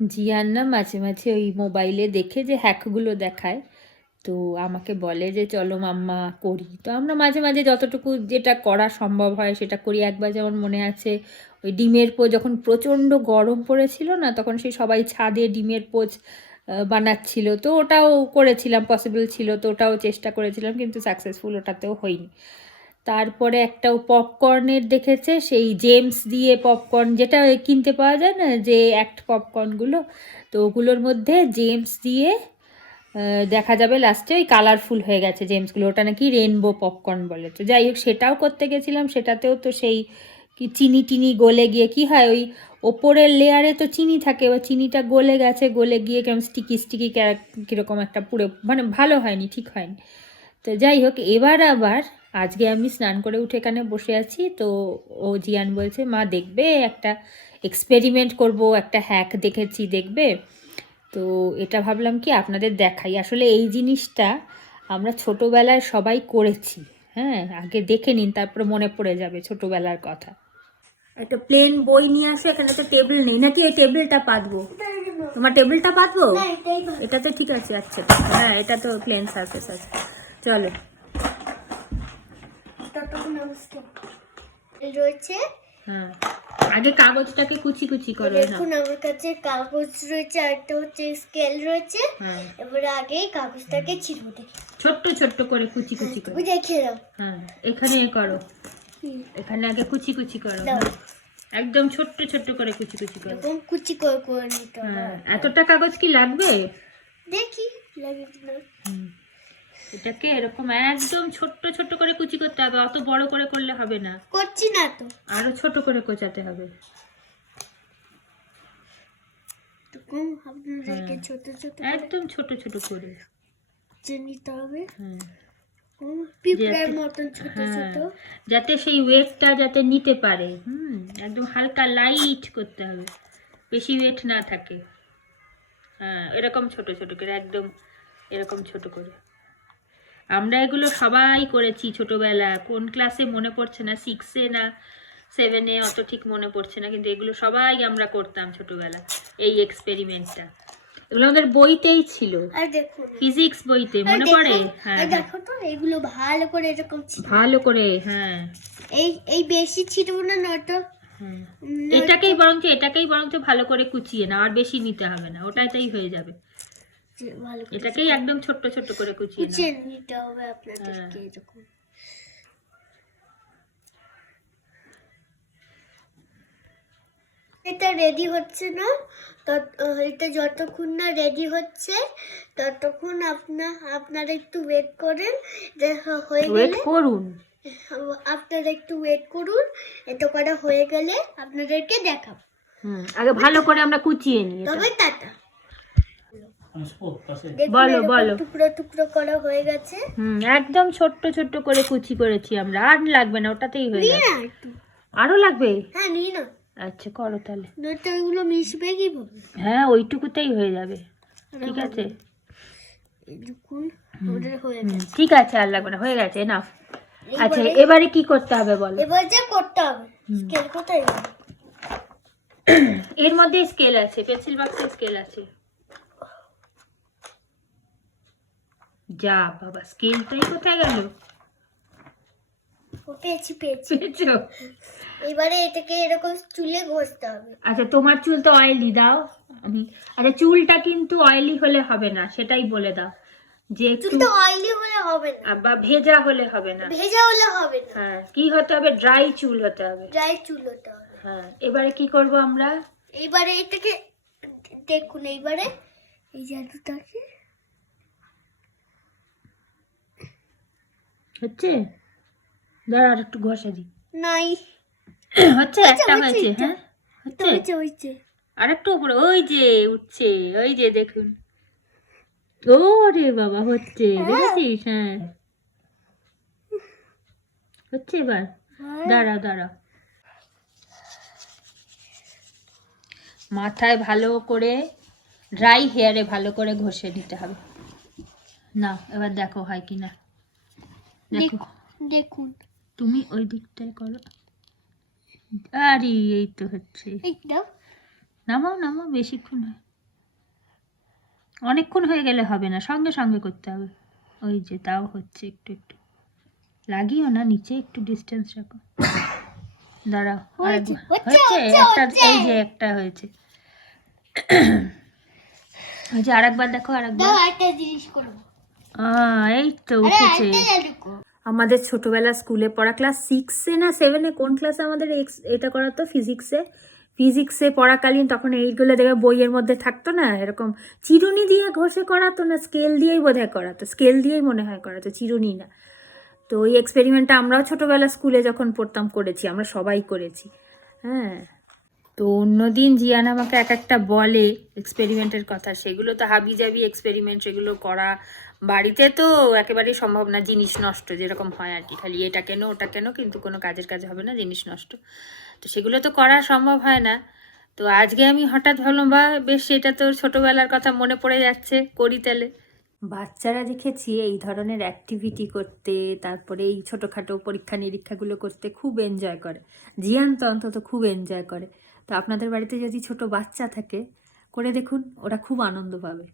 জিয়ান না মাঝে মাঝে ওই মোবাইলে দেখে যে হ্যাকগুলো দেখায়, তো আমাকে বলে যে চলো মাম্মা করি। তো আমরা মাঝে মাঝে যতটুকু যেটা করা সম্ভব হয় সেটা করি। একবার যেমন মনে আছে, ওই ডিমের পোচ যখন প্রচণ্ড গরম পড়েছিল না, তখন সেই সবাই ছাদে ডিমের পোচ বানাচ্ছিল, তো ওটাও করেছিলাম, পসিবল ছিল তো ওটাও চেষ্টা করেছিলাম, কিন্তু সাকসেসফুল ওটাতেও হয়নি। তারপরে একটা পপকর্নের দেখেছে, সেই জেমস দিয়ে পপকর্ন, যেটা কিনতে পাওয়া যায় না, যে অ্যাক্ট পপকর্নগুলো, তো ওগুলোর মধ্যে জেমস দিয়ে দেখা যাবে লাস্টে ওই কালারফুল হয়ে গেছে জেমসগুলো, ওটা নাকি রেনবো পপকর্ন বলে। তো যাই হোক, সেটাও করতে গেছিলাম, সেটাতেও তো সেই কি চিনি টিনি গলে গিয়ে কি হয়, ওই ওপরের লেয়ারে তো চিনি থাকে, এবার চিনিটা গলে গেছে, গলে গিয়ে কেমন স্টিকি স্টিকি কীরকম একটা পুরো, মানে ভালো হয়নি, ঠিক হয়নি। তো যাই হোক, এবার আবার আজকে আমি স্নান করে উঠে এখানে বসে আছি, তো ও জিয়ান বলছে মা দেখবে একটা এক্সপেরিমেন্ট করব, একটা হ্যাক দেখেছি দেখবে। তো এটা ভাবলাম কি আপনাদের দেখাই। আসলে এই জিনিসটা আমরা ছোটোবেলায় সবাই করেছি, হ্যাঁ, আগে দেখে নিন, তারপরে মনে পড়ে যাবে ছোটোবেলার কথা। একটা প্লেন বই নিয়ে আসো, এখানে তো টেবিল নেই, নাকি এই টেবিলটা পাতবো? তোমার টেবিলটা পাতবো? এটা তো ঠিক আছে, আচ্ছা হ্যাঁ, এটা তো প্লেন সারফেস আছে, চলো। রয়েছে, হ্যাঁ, আগে কাগজটাকে কুচি কুচি করো। দেখুন আমার কাছে কাগজ রয়েছে, আর একটা হচ্ছে স্কেল রয়েছে। এবারে আগে কাগজটাকে ছিঁড়ব, দেখি ছোট্ট ছোট্ট করে কুচি কুচি করো। দেখে নাও। হ্যাঁ, এখানে করো, এখানে আগে কুচি কুচি করো, একদম ছোট্ট ছোট্ট করে কুচি কুচি করো, এরকম কুচি করে করে নিতে হবে। হ্যাঁ, এতটা কাগজ কি লাগবে? দেখি লাগে কিনা। এটাকে এরকম একদম ছোট্ট ছোট্ট করে কুচি করতে হবে, অত বড় করে করলে হবে না। করছি না তো, আরো ছোট করে কোচাতে হবে। এরকম আপনাদেরকে ছোট ছোট একদম ছোট ছোট করে নিতে হবে। হ্যাঁ, পিঁপড়ার মতন ছোট ছোট, যাতে সেই ওয়েটটা যাতে নিতে পারে। একদম হালকা লাইট করতে হবে, বেশি ওয়েট না থাকে। হ্যাঁ, এরকম ছোট ছোট করে, একদম এরকম ছোট করে। আমরা এগুলো সবাই করেছি ছোটবেলা, কোন ক্লাসে মনে পড়ছে না, 6-এ না 7-এ, অত ঠিক মনে পড়ছে না, কিন্তু এগুলো সবাই আমরা করতাম ছোটবেলা। এই এক্সপেরিমেন্টটা এগুলো আমাদের বইতেই ছিল, আর দেখুন ফিজিক্স বইতে মনে পড়ে। হ্যাঁ, দেখো তো এগুলো ভালো করে এরকম ভালো করে, হ্যাঁ, এই বেশি ছিটবো না, নয়তো এটাকেই বরঞ্চ ভালো করে কুচিয়ে না, আর বেশি নিতে হবে না, ওটাতেই হয়ে যাবে। এটাকেই একদম ছোট্ট ছোট্ট করে কুচিয়ে নিতে হবে আপনাদেরকে। এরকম এটা রেডি হচ্ছে না, এটা যতক্ষণ না রেডি হচ্ছে ততক্ষণ আপনারা একটু ওয়েট করেন, হয়ে গেলে আপনারা একটু ওয়েট করুন, এটা করা হয়ে গেলে আপনাদেরকে দেখাবো। আগে ভালো করে আমরা কুচিয়ে নিই, তবে টাটা। বলো বলো। টুকরো টুকরো করা হয়ে গেছে, একদম ছোট্ট ছোট্ট করে কুচি করেছি আমরা, আর লাগবে না, ওটাতেই হয়ে যাবে। আরো লাগবে? হ্যাঁ নিই না। আচ্ছা করো তাহলে, নয়তো ওইগুলো মিশবে কিভাবে? হ্যাঁ, ওইটুকুতেই হয়ে যাবে, ঠিক আছে। ঠিক আছে, আর লাগবে না, হয়ে গেছে না। আচ্ছা, এবারে কি করতে হবে বলো? এবার যা করতে হবে, স্কেল কোথায়? এর মধ্যে স্কেল আছে, পেন্সিল বক্সে স্কেল আছে। যা বাবা, স্কেলটাই কোথায় গেল? পেয়েছি। পেয়েছো? এবারে এটাকে এরকম চুলে ঘষতে হবে। আচ্ছা, তোমার চুল তো অয়েলি, দাও আমি। আচ্ছা, চুলটা কিন্তু অয়েলি হলে হবে না, সেটাই বলে দাও, যে চুলটা অয়েলি হলে হবে না, বা ভেজা হলে হবে না। হ্যাঁ, কি হতে হবে? ড্রাই চুল হতে হবে। হ্যাঁ, এবারে কি করব আমরা? এইবারে এটাকে দেখুন, এইবারে এই জাদুটাকে হচ্ছে, দাঁড়া আর একটু ঘষে দিই। নাই হচ্ছে, একটা হয়েছে। হ্যাঁ, হচ্ছে আর একটু উপরে, ওই যে উঠছে, ওই যে দেখুন। ও রে বাবা, হচ্ছে, দেখেছিস? হ্যাঁ, হচ্ছে। এবার দাঁড়া, মাথায় ভালো করে, ড্রাই হেয়ারে ভালো করে ঘষে নিতে হবে। না, এবার দেখো হয় কি না। দেখুন, তুমি ওই দিকটায় করো। আরে এই তো হচ্ছে। নামাও বেশিক্ষণ হয়। অনেকক্ষণ হয়ে গেলে হবে না, সঙ্গে সঙ্গে করতে হবে। ওই যে তাও হচ্ছে, একটু একটু লাগিও না, নিচে একটু ডিস্টেন্স রাখো। দাঁড়াও, হয়েছে, হয়েছে একটা, এই যে একটা হয়েছে। ওই যে আরেকবার দেখো, আরেকবার। একটা জিনিস করবো। এই তো উঠেছে। আমাদের ছোটবেলা স্কুলে পড়া ক্লাস 6-এ না 7-এ, কোন ক্লাসে আমাদের এটা করাতো, ফিজিক্সে পড়াকালীন, তখন এইগুলো দেখে বইয়ের মধ্যে থাকতো না, এরকম চিরুনি দিয়ে ঘষে করাতো না, স্কেল দিয়েই বোধহয় করাতো, স্কেল দিয়েই মনে হয় করাতো, চিরুনি না। তো ওই এক্সপেরিমেন্টটা আমরাও ছোটোবেলা স্কুলে যখন পড়তাম করেছি, আমরা সবাই করেছি। হ্যাঁ, তো অন্যদিন জিয়ান আমাকে এক একটা বলে এক্সপেরিমেন্টের কথা, সেগুলো তো হাবিজাবি এক্সপেরিমেন্ট, সেগুলো করা বাড়িতে তো একেবারেই সম্ভব না, জিনিস নষ্ট যেরকম হয় আর কি, খালি এটা কেন ওটা কেন, কিন্তু কোনো কাজের কাজ হবে না, জিনিস নষ্ট, তো সেগুলো তো করা সম্ভব হয় না। তো আজকে আমি হঠাৎ ভাবলাম, বা বেশ সেটা তো ছোটোবেলার কথা মনে পড়ে যাচ্ছে, করি তাহলে। বাচ্চারা দেখেছি এই ধরনের অ্যাক্টিভিটি করতে, তারপরে এই ছোটোখাটো পরীক্ষা নিরীক্ষাগুলো করতে খুব এনজয় করে। জিয়ান তো অন্তত খুব এনজয় করে। তো আপনাদের বাড়িতে যদি ছোট বাচ্চা থাকে, করে দেখুন, ওরা খুব আনন্দ পাবে।